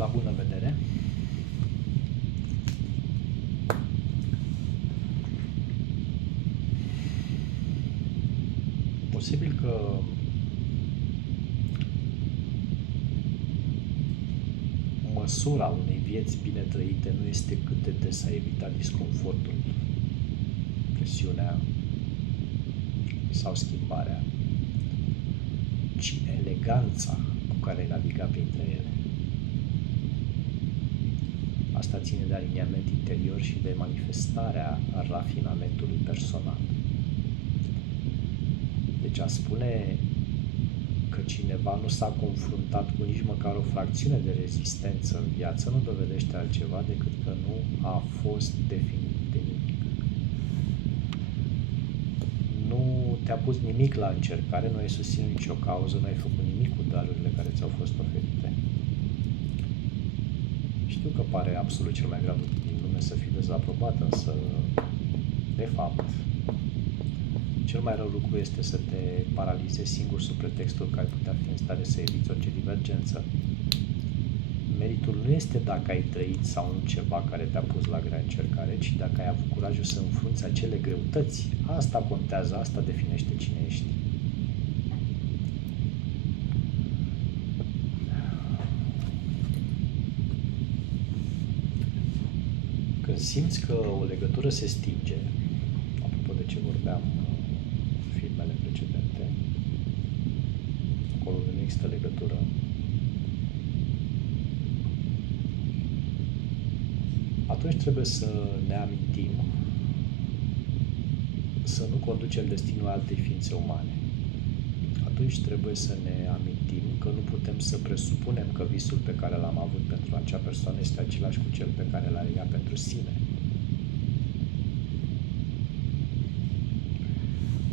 La bună vedere! Posibil că măsura unei vieți bine trăite nu este cât de des ai evita disconfortul, presiunea sau schimbarea, ci eleganța cu care ai naviga printre ele. Asta ține de aliniament interior și de manifestarea rafinamentului personal. Deci a spune că cineva nu s-a confruntat cu nici măcar o fracțiune de rezistență în viață nu dovedește altceva decât că nu a fost definit de nimic. Nu te-a pus nimic la încercare, nu ai susținut nicio cauză, nu ai făcut nimic cu darurile care ți-au fost oferite. Știu că pare absolut cel mai grav lucru din lume să fii dezaprobat, însă, de fapt, cel mai rău lucru este să te paralizezi singur sub pretextul că ai putea fi în stare să eviți orice divergență. Meritul nu este dacă ai trăit sau nu ceva care te-a pus la grea încercare, ci dacă ai avut curajul să înfrunți acele greutăți. Asta contează, asta definește cine ești. Când simți că o legătură se stinge, apropo de ce vorbeam în filmele precedente, acolo nu există legătură, atunci trebuie să ne amintim să nu conducem destinul altei ființe umane. Atunci trebuie să ne amintim că nu putem să presupunem că visul pe care l-am avut pentru acea persoană este același cu cel pe care l-are ea pentru sine.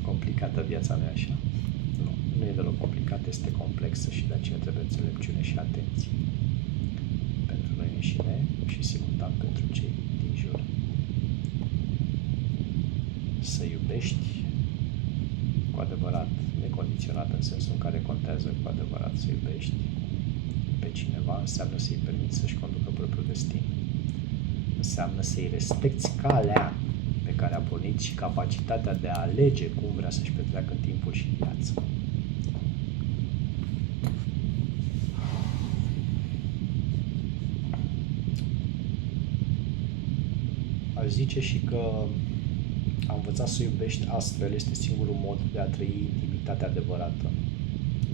Complicată viața mea, așa? Nu e deloc complicat, este complexă și de aceea trebuie înțelepciune și atenție pentru noi înșine și simultan pentru cei din jur. Să iubești cu adevărat, necondiționat în sensul în care contează cu adevărat să iubești pe cineva, înseamnă să-i permiți să-și conducă propriul destin. Înseamnă să-i respecti calea pe care a pornit și capacitatea de a alege cum vrea să-și petreacă timpul și viața. Aș zice și că a învăța să iubești astfel este singurul mod de a trăi intimitatea adevărată.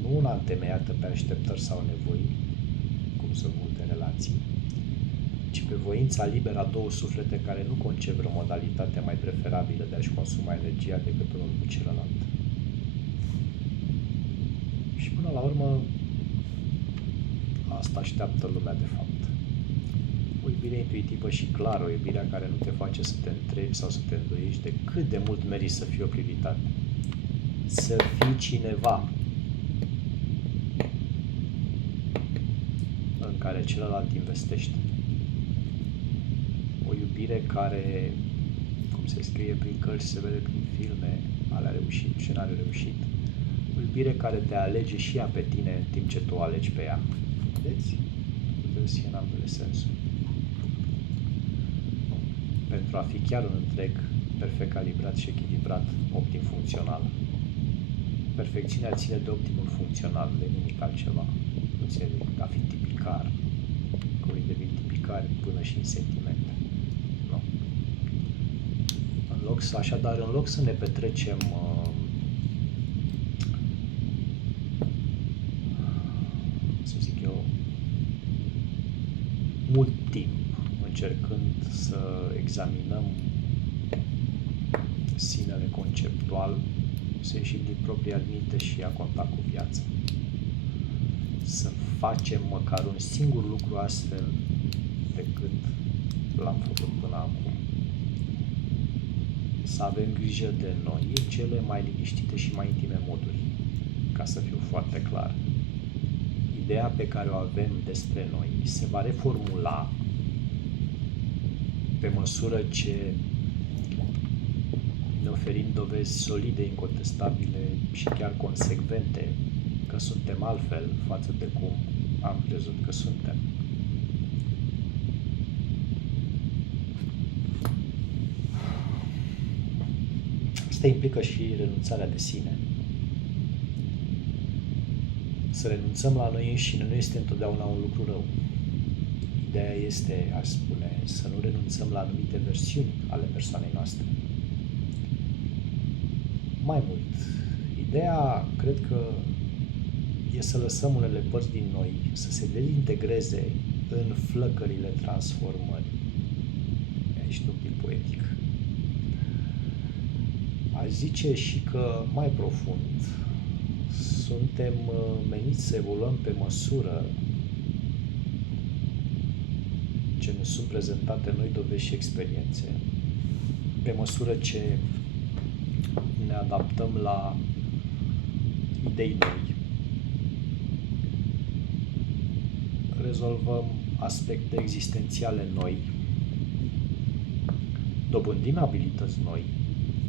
Nu una întemeiată pe așteptări sau nevoi, cum sunt multe relații, ci pe voința liberă a două suflete care nu concep o modalitate mai preferabilă de a-și consuma energia decât unul cu celălalt. Și până la urmă, asta așteaptă lumea de fapt. O iubire intuitivă și clară, o iubire care nu te face să te întrebi sau să te îndoiești de cât de mult meriți să fii o prioritate. Să fii cineva în care celălalt investește. O iubire care, cum se scrie prin cărți, se vede prin filme, ale reușit și n-ale reușit. O iubire care te alege și ea pe tine în timp ce tu alegi pe ea. Vedeți? Puteți fi în ambele sensuri. Pentru a fi chiar un întreg, perfect calibrat și echilibrat, optim funcțional. Perfecțiunea ține de optimul funcțional, de nimic altceva. Nu ține de a fi tipicar, că unii devin tipicari până și în sentimente. Nu. Așadar, în loc să ne petrecem să zic eu, mult timp încercând să examinăm sinele conceptual, să ieșim din propria minte și a contact cu viața. Să facem măcar un singur lucru astfel decât l-am făcut până acum. Să avem grijă de noi în cele mai liniștite și mai intime moduri, ca să fiu foarte clar. Ideea pe care o avem despre noi se va reformula pe măsură ce ne oferim dovezi solide, incontestabile și chiar consecvente că suntem altfel față de cum am crezut că suntem. Asta implică și renunțarea de sine. Să renunțăm la noi înșine nu este întotdeauna un lucru rău. Ideea este, aș spune, să nu renunțăm la anumite versiuni ale persoanei noastre. Mai mult, ideea, cred că, e să lăsăm unele părți din noi să se dezintegreze în flăcările transformării. Ești un pic poetic. Aș zice și că, mai profund, suntem meniți să evoluăm pe măsură ce ne sunt prezentate noi dovezi și experiențe, pe măsură ce ne adaptăm la idei noi, rezolvăm aspecte existențiale noi, dobândim abilități noi,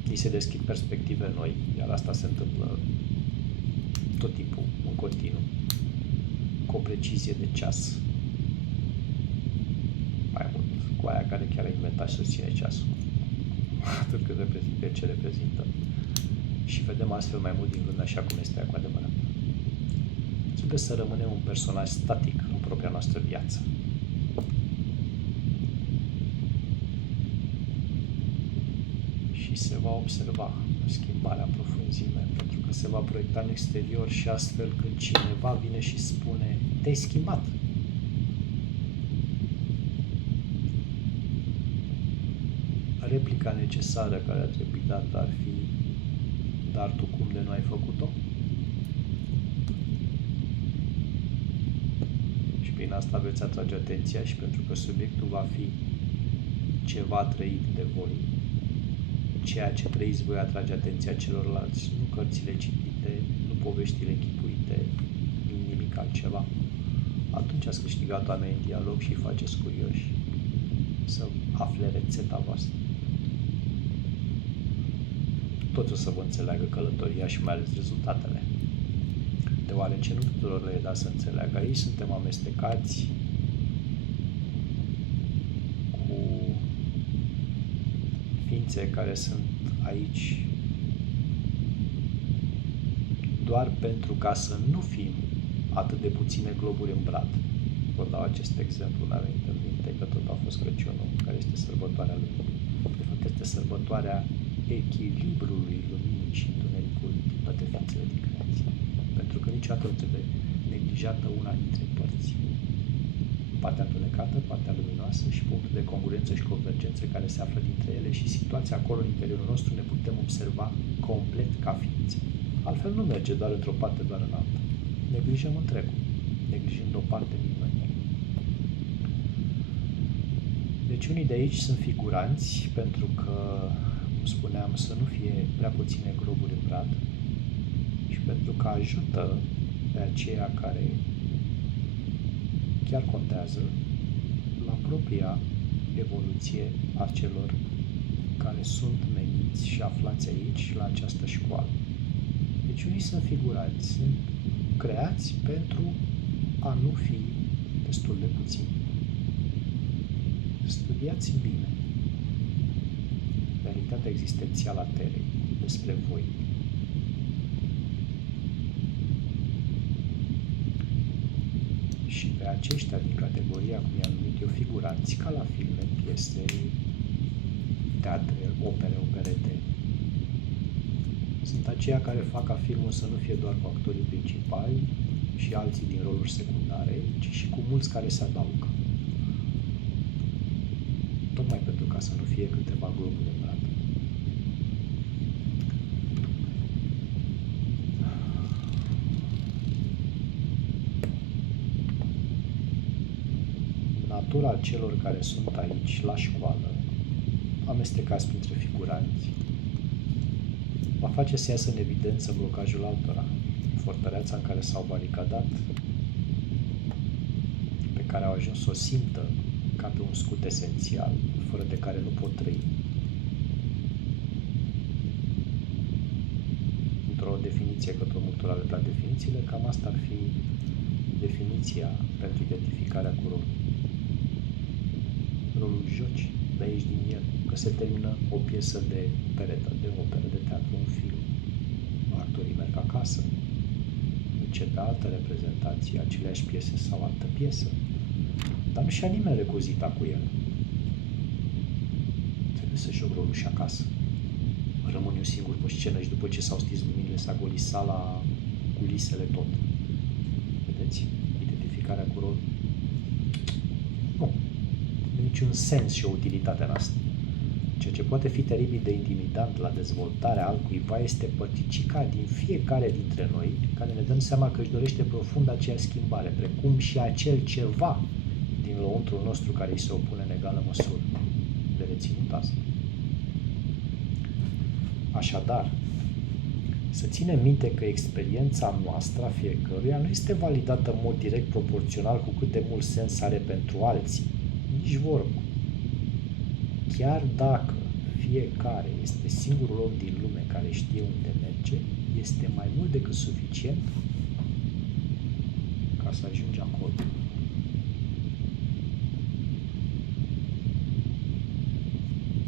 ni se deschid perspective noi, iar asta se întâmplă tot timpul, în continuu, cu o precizie de ceas. Mai mult, cu aia care chiar a inventat și susține ceasul. Atât cât reprezintă ce reprezintă. Și vedem astfel mai mult din lume așa cum este cu adevărat. Trebuie să rămânem un personaj static în propria noastră viață. Și se va observa schimbarea în profunzime, pentru că se va proiecta în exterior și astfel când cineva vine și spune te-ai schimbat. Replica necesară care ar trebui dată ar fi dar tu cum de nu ai făcut-o? Și prin asta veți atrage atenția și pentru că subiectul va fi ceva trăit de voi. Ceea ce trăiți voi atrage atenția celorlalți, nu cărțile citite, nu poveștile chipuite, nimic altceva. Atunci ați câștigat oamenii în dialog și îi faceți curioși să afle rețeta voastră. Toți o să vă înțeleagă călătoria și mai ales rezultatele. Deoarece nu tuturor le e dat să înțeleagă. Aici suntem amestecați cu ființe care sunt aici doar pentru ca să nu fim atât de puține globuri în brad. Vă dau acest exemplu, n-a venit în minte că tot a fost Crăciunul, care este sărbătoarea luminii. De fapt, este sărbătoarea echilibrului luminii și întunericului din toate ființele din creație. Pentru că niciodată nu trebuie neglijată una dintre părți. Partea întunecată, partea luminoasă și punctul de congruență și convergență care se află dintre ele și situația acolo în interiorul nostru ne putem observa complet ca ființe. Altfel nu merge doar într-o parte, doar în alta. Neglijăm întregul, neglijând o parte din noi. Deci unii de aici sunt figuranți pentru că, cum spuneam, să nu fie prea puține globuri în brad și pentru că ajută pe aceia care chiar contează la propria evoluție a celor care sunt meniți și aflați aici la această școală. Deci unii sunt figuranți, sunt creați pentru a nu fi destul de puțini. Studiați bine realitatea existențială a Terei despre voi. Și pe aceștia din categoria, cum i-am numit eu, figuranți, ca la filme, piese, teatre, opere, operete, sunt aceia care fac ca filmul să nu fie doar cu actorii principali și alții din roluri secundare, ci și cu mulți care se adaugă. Tocmai pentru ca să nu fie câteva globuri în brad. Natura celor care sunt aici, la școală, amestecați printre figuranți, va face să iasă în evidență blocajul altora, fortăreața în care s-au baricadat, pe care au ajuns să o simtă ca pe un scut esențial, fără de care nu pot trăi. Într-o definiție, că tot multora le plac definițiile, cam asta ar fi definiția pentru identificarea cu rolul. Rolul joci. dar ești din el. Că se termină o piesă de peretă, de operă, de teatru, un film. Actorii merg acasă. Începe altă reprezentație, aceleași piese sau altă piesă. Dar nu și-a nimeni recuzita cu el. Trebuie să joc rolul și acasă. Rămân eu singur pe scenă și după ce s-au stins luminile, s-a golit sala, culisele, tot. Vedeți? Identificarea cu rol. Nu. Niciun sens și o utilitate în asta. Ceea ce poate fi teribil de intimidant la dezvoltarea altcuiva este părticica din fiecare dintre noi care ne dăm seama că își dorește profund aceea schimbare, precum și acel ceva din lăuntrul nostru care îi se opune în egală măsură. De reținut asta. Așadar, să ținem minte că experiența noastră a fiecăruia nu este validată în mod direct proporțional cu cât de mult sens are pentru alții. Nici vorbă. Chiar dacă fiecare este singurul om din lume care știe unde merge, este mai mult decât suficient ca să ajungi acolo.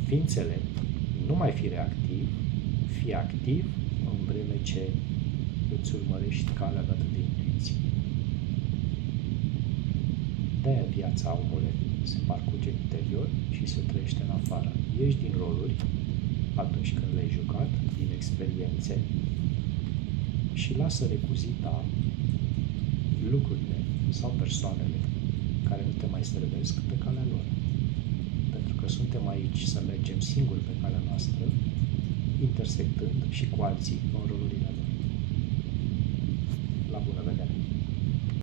Fii înțelept, nu mai fi reactiv, fii activ în vreme ce îți urmărești calea dată de intuiție. De-aia viața, omule, se parcurge în interior și se trăiește în afară. Ieși din roluri atunci când le-ai jucat, din experiențe și lasă recuzita lucrurile sau persoanele care nu te mai servesc pe calea lor. Pentru că suntem aici să mergem singuri pe calea noastră, intersectând și cu alții în rolurile lor. La bună vedere!